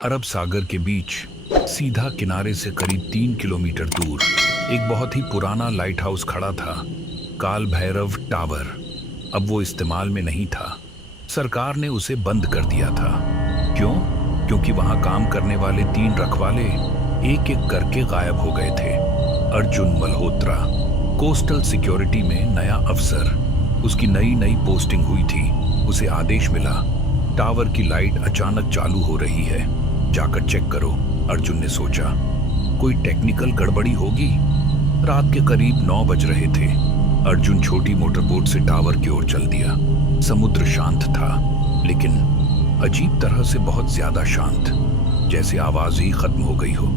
अरब सागर के बीच सीधा किनारे से करीब 3 किलोमीटर दूर एक बहुत ही पुराना लाइट हाउस खड़ा था, काल भैरव टावर। अब वो इस्तेमाल में नहीं था। सरकार ने उसे बंद कर दिया था। क्यों? क्योंकि वहां काम करने वाले 3 रखवाले एक एक करके गायब हो गए थे। अर्जुन मल्होत्रा, कोस्टल सिक्योरिटी में नया अफसर, उसकी नई पोस्टिंग हुई थी। उसे आदेश मिला, टावर की लाइट अचानक चालू हो रही है, जाकर चेक करो। अर्जुन ने सोचा, कोई टेक्निकल गड़बड़ी होगी। रात के करीब 9 बज रहे थे। अर्जुन छोटी मोटरबोट से टावर की ओर चल दिया। समुद्र शांत था, लेकिन अजीब तरह से बहुत ज्यादा शांत, जैसे आवाज ही खत्म हो गई हो।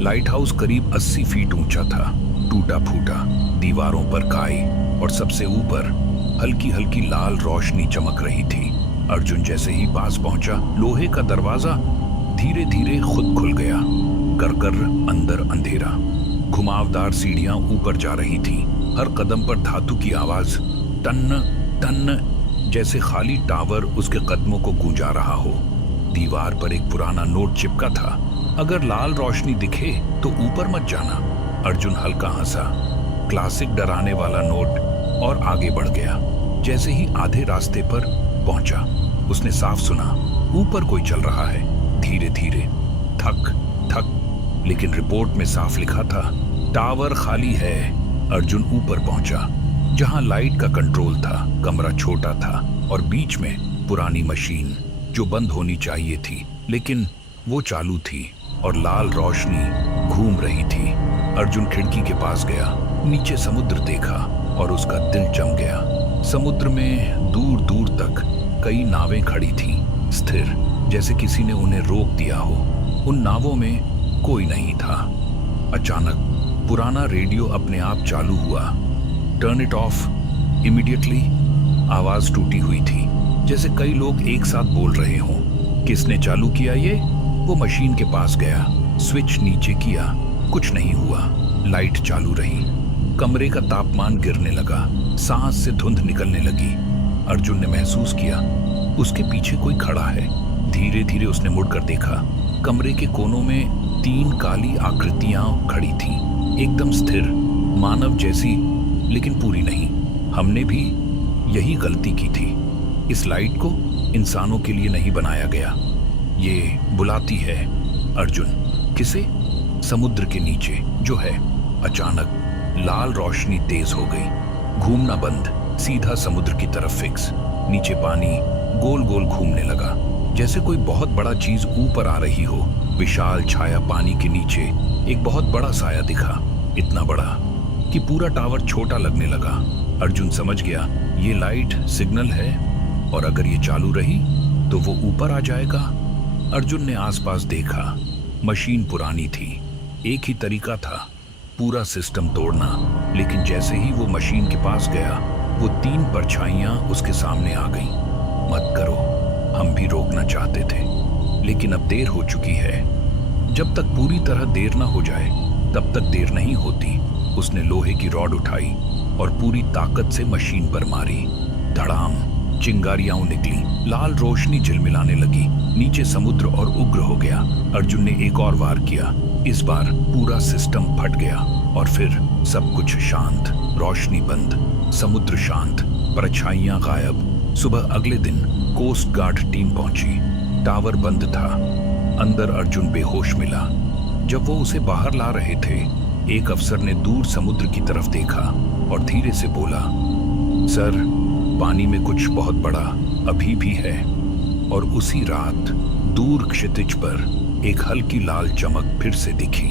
लाइट हाउस करीब 80 फीट ऊंचा था, टूटा फूटा, दीवारों पर काई, और सबसे ऊपर हल्की हल्की लाल रोशनी चमक रही थी। अर्जुन जैसे ही पास पहुंचा, लोहे का दरवाजा धीरे धीरे खुद खुल गया। कर अंदर अंधेरा। घुमावदार सीढ़ियां ऊपर जा रही थी। हर कदम पर धातु की आवाज, टन टन, जैसे खाली टावर उसके कदमों को गूंजा रहा हो। दीवार पर एक पुराना नोट चिपका था, अगर लाल रोशनी दिखे तो ऊपर मत जाना। अर्जुन हल्का हंसा, क्लासिक डराने वाला नोट, और आगे बढ़ गया। जैसे ही आधे रास्ते पर पहुंचा, उसने साफ सुना, ऊपर कोई चल रहा है, धीरे धीरे, थक थक, लेकिन रिपोर्ट में साफ लिखा था, टावर खाली है। अर्जुन ऊपर पहुंचा, जहां लाइट का कंट्रोल था। कमरा छोटा था और बीच में पुरानी मशीन, जो बंद होनी चाहिए थी, लेकिन वो चालू थी और लाल रोशनी घूम रही थी। अर्जुन खिड़की के पास गया, नीचे समुद्र देखा और उसका दिल जम गया। समुद्र में दूर दूर तक कई नावें खड़ी थीं, स्थिर, जैसे किसी ने उन्हें रोक दिया हो। उन नावों में कोई नहीं था। अचानक पुराना रेडियो अपने आप चालू हुआ। टर्न इट ऑफ इमीडिएटली, आवाज टूटी हुई थी, जैसे कई लोग एक साथ बोल रहे हों। किसने चालू किया ये? वो मशीन के पास गया, स्विच नीचे किया, कुछ नहीं हुआ। लाइट चालू रही। कमरे का तापमान गिरने लगा, सांस से धुंध निकलने लगी। अर्जुन ने महसूस किया, उसके पीछे कोई खड़ा है। धीरे धीरे उसने मुड़कर देखा। कमरे के कोनों में 3 काली आकृतियां खड़ी थीं, एकदम स्थिर, मानव जैसी, लेकिन पूरी नहीं। हमने भी यही गलती की थी। इस लाइट को इंसानों के लिए नहीं बनाया गया। ये बुलाती है। अर्जुन, किसे? समुद्र के नीचे जो है। अचानक लाल रोशनी तेज हो गई, घूमना बंद, सीधा समुद्र की तरफ फिक्स। नीचे पानी गोल गोल घूमने लगा, जैसे कोई बहुत बड़ा चीज ऊपर आ रही हो। विशाल छाया पानी के नीचे एक बहुत बड़ा साया दिखा, इतना बड़ा कि पूरा टावर छोटा लगने लगा। अर्जुन समझ गया, ये लाइट सिग्नल है, और अगर ये चालू रही तो वो ऊपर आ जाएगा। अर्जुन ने आसपास देखा। मशीन पुरानी थी, एक ही तरीका था, पूरा सिस्टम तोड़ना। लेकिन जैसे ही वो मशीन के पास गया, वो 3 परछाइयां उसके सामने आ गईं। मत करो, हम भी रोकना चाहते थे, लेकिन अब देर हो चुकी है। जब तक पूरी तरह देर ना हो जाए, तब तक देर नहीं होती। उसने लोहे की रॉड उठाई और पूरी ताकत से मशीन पर मारी। धड़ाम, चिंगारियां निकली, लाल रोशनी झिलमिलाने लगी। नीचे समुद्र और उग्र हो गया। अर्जुन ने एक और वार किया। इस बार पूरा सिस्टम फट गया, और फिर सब कुछ शांत, रोशनी बंद, समुद्र शांत, परछाइयां गायब। सुबह अगले दिन कोस्ट गार्ड टीम पहुंची। टावर बंद था। अंदर अर्जुन बेहोश मिला। जब वो उसे बाहर ला रहे थे, एक अफसर ने दूर समुद्र की तरफ देखा और धीरे से बोला, सर, पानी में कुछ बहुत बड़ा अभी भी है। और उसी रात दूर क्षितिज पर एक हल्की लाल चमक फिर से दिखी।